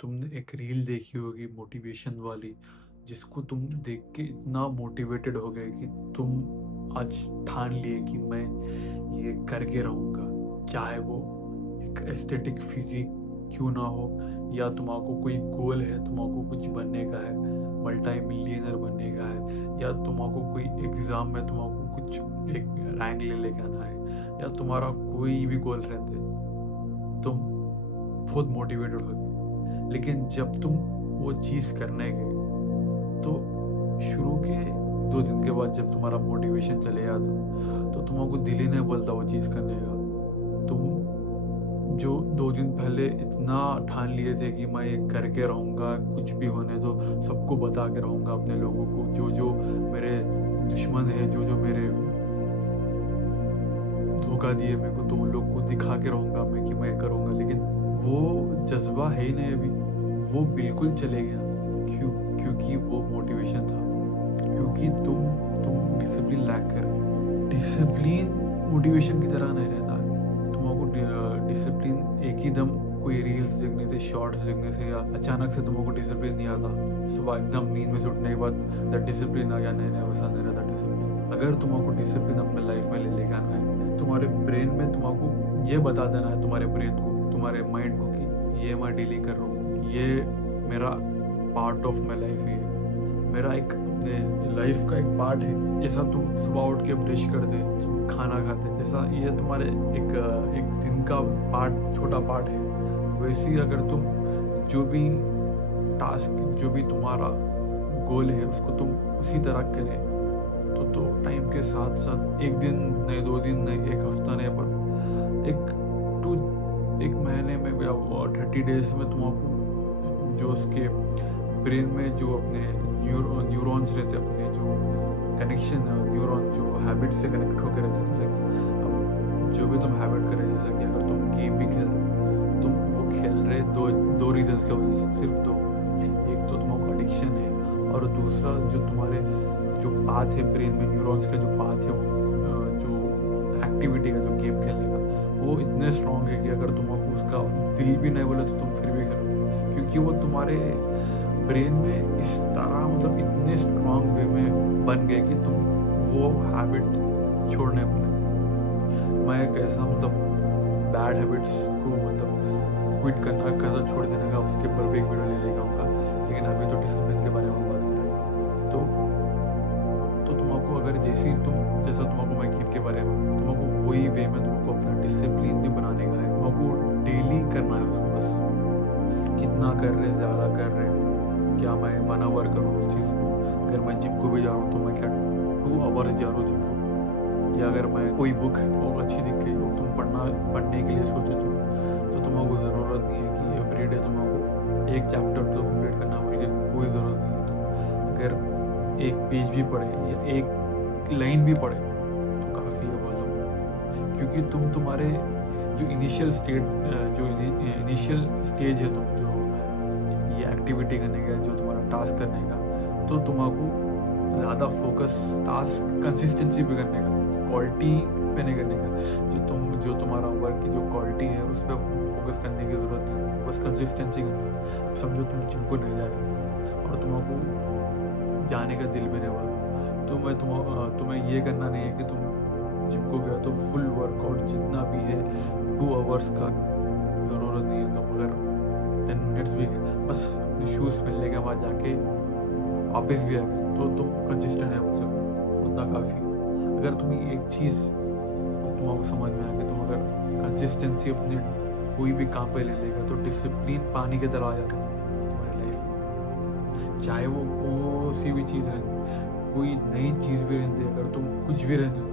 तुमने एक रील देखी होगी मोटिवेशन वाली, जिसको तुम देख के इतना मोटिवेटेड हो गए कि तुम आज ठान लिए कि मैं ये करके रहूँगा, चाहे वो एक एस्थेटिक फिजिक क्यों ना हो, या तुम्हारा कोई गोल है, तुम्हारा कुछ बनने का है, मल्टी मिलियनर बनने का है, या तुम्हारा कोई एग्ज़ाम में तुम्हारा कुछ एक रैंक ले लेके आना है, या तुम्हारा कोई भी गोल रहते, तुम बहुत मोटिवेटेड हो गए। लेकिन जब तुम वो चीज़ करने गए तो शुरू के 2 दिन के बाद जब तुम्हारा मोटिवेशन चले जाता तो तुमको दिल ही नहीं बोलता वो चीज़ करने का। तुम जो 2 दिन पहले इतना ठान लिए थे कि मैं ये करके रहूँगा, कुछ भी होने दो, सबको बता के रहूँगा अपने लोगों को, जो जो मेरे दुश्मन है, जो जो मेरे धोखा दिए मेरे को, तो उन लोग को दिखा के रहूँगा मैं कि मैं करूँगा। लेकिन वो जज्बा है ही नहीं अभी, वो बिल्कुल चले गया। क्यों? क्योंकि वो मोटिवेशन था, क्योंकि तुम डिसिप्लिन लैक कर रहे हो। डिसिप्लिन मोटिवेशन की तरह नहीं रहता है। तुमको डिसिप्लिन एक ही दम कोई रील्स देखने से, शॉर्ट्स देखने से, या अचानक से तुमको डिसिप्लिन नहीं आता। सुबह एकदम नींद में से उठने के बाद डिसिप्लिन आ गया, नहीं नहीं वैसा नहीं रहता डिसिप्लिन। अगर तुमको डिसिप्लिन अपने लाइफ में ले लेके आना है, तुम्हारे ब्रेन में तुमको ये बता देना है, तुम्हारे ब्रेन को, तुम्हारे माइंड को, कि ये मैं डेली कर रहा हूँ, ये मेरा पार्ट ऑफ माई लाइफ है, मेरा एक लाइफ का एक पार्ट है। जैसा तुम सुबह उठ के ब्रश करते, खाना खाते, जैसा ये तुम्हारे एक दिन का पार्ट, छोटा पार्ट है, वैसे ही अगर तुम जो भी टास्क, जो भी तुम्हारा गोल है, उसको तुम उसी तरह करें तो टाइम के साथ साथ, एक दिन नहीं, 2 दिन नहीं, एक हफ्ता नहीं, पर एक महीने में या 30 डेज में तुमको जो उसके ब्रेन में जो अपने न्यूरॉन्स रहते, अपने जो कनेक्शन है, न्यूरॉन जो हैबिट से कनेक्ट होकर रहते हैं, जैसे कि अब जो भी तुम हैबिट करें, जैसे कि अगर तुम गेम भी खेल रहे, तुम वो खेल रहे दो रीजंस की वजह से, सिर्फ दो। एक तो तुमको एडिक्शन है, और दूसरा जो तुम्हारे जो पाथ है ब्रेन में, न्यूरॉन्स का जो पाथ है, जो एक्टिविटी का, जो गेम खेलने का, वो इतने स्ट्रॉन्ग है कि अगर तुमको उसका दिल भी नहीं बोले तो तुम फिर भी खेलोगे, क्योंकि वो तुम्हारे ब्रेन में इस तरह, मतलब इतने स्ट्रॉन्ग वे में बन गए कि तुम वो हैबिट छोड़ने अपने। मैं कैसा, मतलब बैड हैबिट्स को, मतलब क्विट करना, कैसा छोड़ देने का, उसके ऊपर भी एक वीडियो ले लेगा होगा। लेकिन अभी तो डिसिप्लिन के बारे में बात कर रहे हैं। तो तुमको अगर जैसा तुमको मैं गेम के बारे में, तुमको वही वे में तुमको अपना डिसिप्लिन भी बनाने का है। तुमको डेली करना है उसको, बस कितना कर रहे, ज़्यादा कर रहे, क्या मैं 1 आवर करूँ उस चीज़ को। अगर मैं जिम को भी जा रहा हूँ तो मैं क्या 2 आवर जा रहा हूँ जिम को। या अगर मैं कोई बुक बहुत अच्छी दिख गई और तुम पढ़ने के लिए सोचे तो तुमको ज़रूरत नहीं है कि एवरीडे तुमको एक चैप्टर तो कंप्लीट करना पड़ेगा, कोई ज़रूरत नहीं है। तो अगर एक पेज भी पढ़े या एक लाइन भी पढ़े तो काफ़ी है, बोलो। क्योंकि तुम्हारे जो इनिशियल स्टेज है, तुम जो ये एक्टिविटी करने का, जो तुम्हारा टास्क करने का, तो तुमको ज़्यादा फोकस टास्क कंसिस्टेंसी पे करने का, क्वालिटी पे नहीं करने का। जो तुम्हारा वर्क की जो क्वालिटी है उस पर फोकस करने की ज़रूरत नहीं है, बस कंसिस्टेंसी करनी है। अब समझो तुम जिम को नहीं जा रहे और तुमको जाने का दिल भी नहीं हो रहा, तो तुम्हें ये करना नहीं है कि तुम जिम को गए तो फुल वर्कआउट जितना भी है 2 आवर्स का ज़रूरत नहीं है। तुम अगर 10 मिनट्स भी बस अपने शूज़ पहनने के बाद जाके वापस भी आ गए तो तुम कंसिस्टेंट है, हो सकता उतना काफ़ी। अगर तुम्हें एक चीज़ तुमको समझ में आ गया, तुम अगर कंसिस्टेंसी अपने कोई भी काम पे ले लेगा तो डिसिप्लिन पानी की तरह आ जाता है तुम्हारी लाइफ में। चाहे वो कोई सी भी चीज़ रहे, कोई नई चीज़ भी रहती है, अगर तुम कुछ भी रहते हो